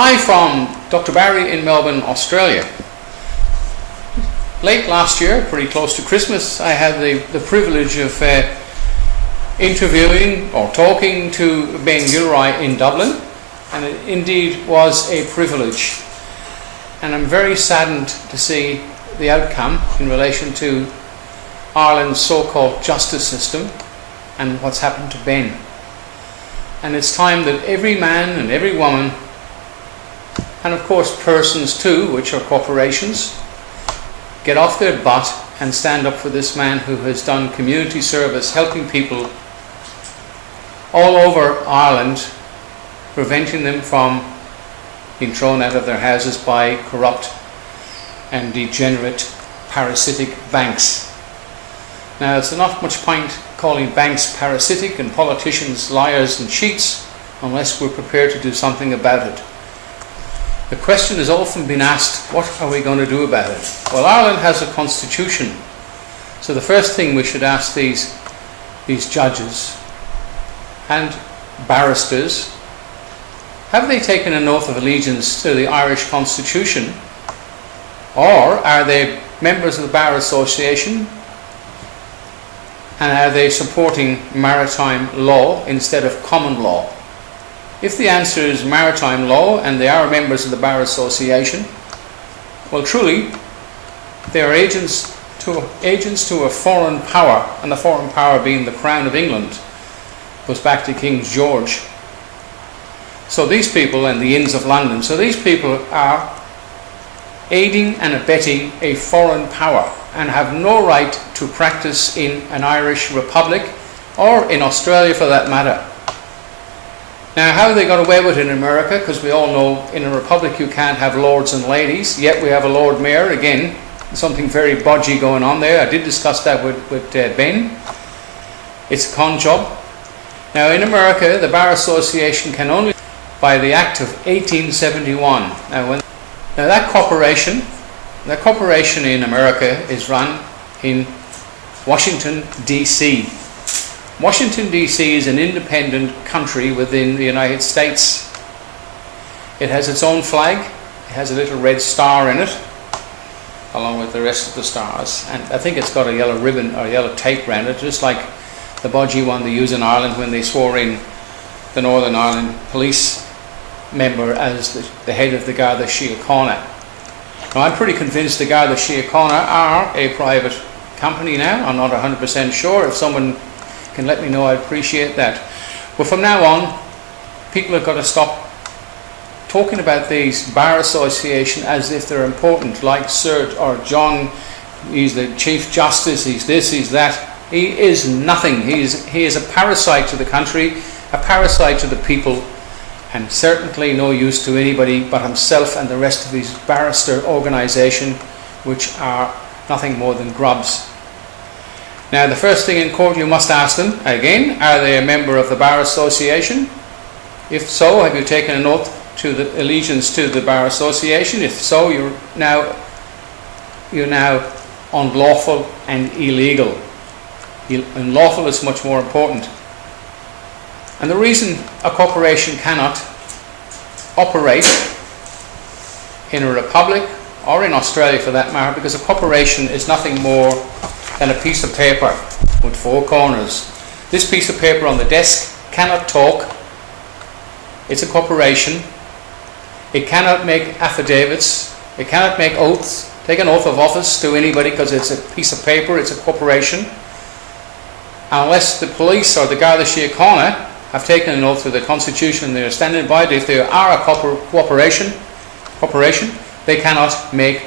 Hi from Dr. Barry in Melbourne, Australia. Late last year, pretty close to Christmas, I had the privilege of interviewing or talking to Ben Gilroy in Dublin, and it indeed was a privilege. And I'm very saddened to see the outcome in relation to Ireland's so-called justice system and what's happened to Ben. And it's time that every man and every woman, and of course persons too, which are corporations, get off their butt and stand up for this man who has done community service, helping people all over Ireland, preventing them from being thrown out of their houses by corrupt and degenerate parasitic banks. Now, it's not much point calling banks parasitic and politicians liars and cheats unless we're prepared to do something about it. The question has often been asked, what are we going to do about it? Well, Ireland has a constitution, so the first thing we should ask these judges and barristers, have they taken an oath of allegiance to the Irish Constitution, or are they members of the Bar Association, and are they supporting maritime law instead of common law? If the answer is maritime law and they are members of the Bar Association, well, truly they are agents to a foreign power, and the foreign power being the Crown of England, goes back to King George. So these people, and the Inns of London, so these people are aiding and abetting a foreign power and have no right to practice in an Irish republic, or in Australia for that matter. Now, how they got away with it in America, because we all know in a republic you can't have lords and ladies, yet we have a Lord Mayor. Again, something very bodgy going on there. I did discuss that with Ben. It's a con job. Now, in America, the Bar Association can only, by the Act of 1871. Now that corporation in America is run in Washington, D.C. Washington, D.C. is an independent country within the United States. It has its own flag. It has a little red star in it, along with the rest of the stars. And I think it's got a yellow ribbon or yellow tape around it, just like the bodgy one they use in Ireland when they swore in the Northern Ireland police member as the head of the Garda Síochána. Now, I'm pretty convinced the Garda Síochána are a private company now. I'm not 100% sure. If someone can let me know, I'd appreciate that. But from now on, people have got to stop talking about these Bar Association as if they're important, like Sir or John, he's the Chief Justice, he's this, he's that. He is nothing. He is a parasite to the country, a parasite to the people, and certainly no use to anybody but himself and the rest of his barrister organisation, which are nothing more than grubs. Now, the first thing in court you must ask them, again, are they a member of the Bar Association? If so, have you taken an oath to the allegiance to the Bar Association? If so, you're now unlawful and illegal. Unlawful is much more important. And the reason a corporation cannot operate in a republic, or in Australia for that matter, because a corporation is nothing more than a piece of paper with four corners. This piece of paper on the desk cannot talk. It's a corporation. It cannot make affidavits. It cannot make oaths, take an oath of office to anybody, because it's a piece of paper, it's a corporation. Unless the police or the Garda Síochána have taken an oath to the Constitution, they're standing by it. If they are a corporation, they cannot make